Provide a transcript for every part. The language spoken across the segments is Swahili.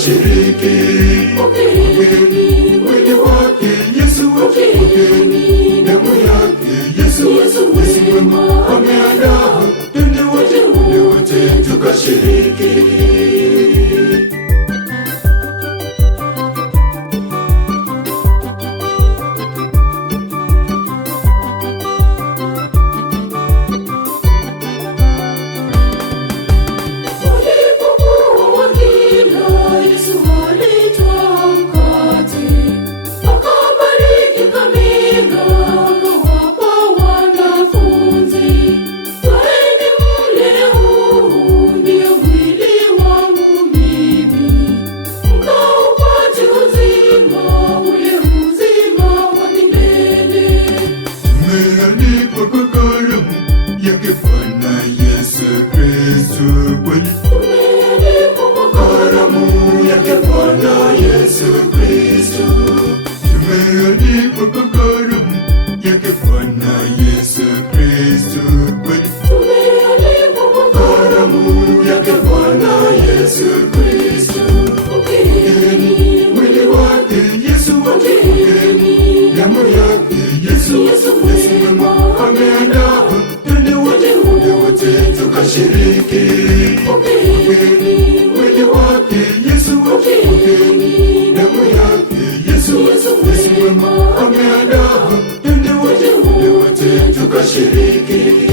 tukashiriki. Pokeeni mwili wake Yesu, pokeeni damu yake Yesu. Yesu mwema ameandaa, twende wote tukashiriki. Yesu mwema ameandaa, twende wote tukashiriki. Pokeeni mwili wake Yesu, pokeeni damu yake Yesu. Yesu mwema ameandaa, twende wote tukashiriki.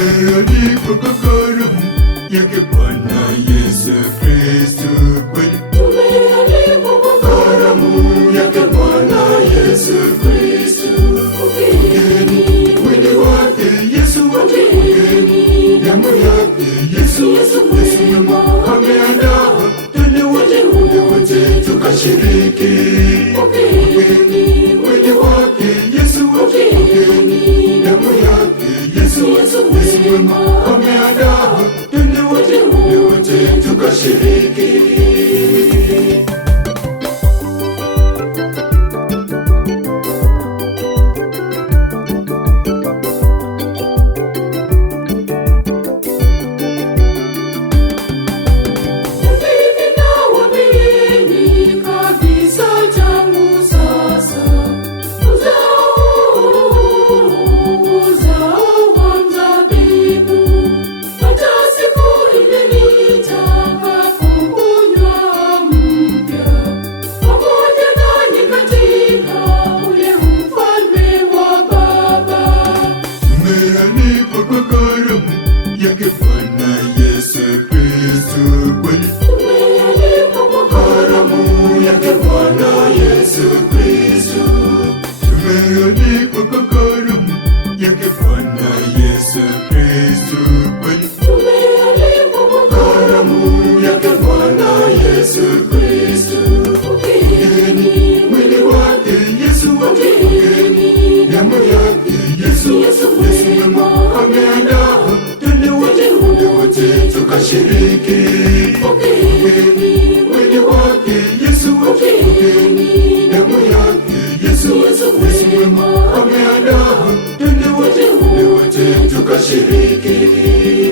Tumealikwa kwa karamu yake Bwana Yesu Kristo kweli. Tumealikwa kwa karamu yake Bwana Yesu Kristo. Pokeeni mwili wake Yesu, pokeeni damu yake Yesu. Yesu mwema ameandaa, twende wote tukashiriki. Pokeeni mwili wake Yesu, pokeeni damu yake Yesu. Yesu mwema ameandaa, twende wote tukashiriki. Tumealikwa kwa karamu yake Bwana Yesu Kristo kweli. Tumealikwa kwa karamu yake Bwana Yesu Kristo. Pokeeni mwili wake Yesu, pokeeni damu yake Yesu. Yesu mwema ameandaa, twende wote tukashiriki. Pokeeni mwili wake Yesu, pokeeni damu yake Yesu. Yesu mwema ameandaa, twende wote tukashiriki.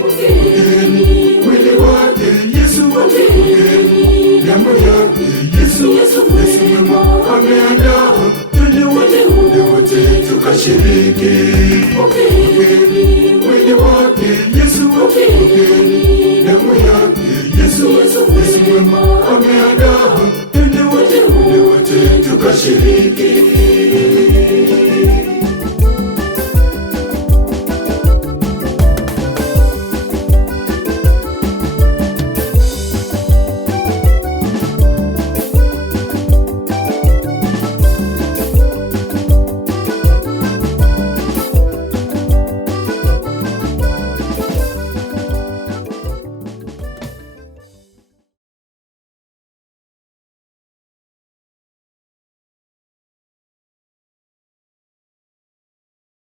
Pokeeni mwili wake Yesu, pokeeni damu yake Yesu. Yesu mwema ameandaa, twende wote tukashiriki. Pokeeni mwili wake Yesu, pokeeni damu yake Yesu. Yesu mwema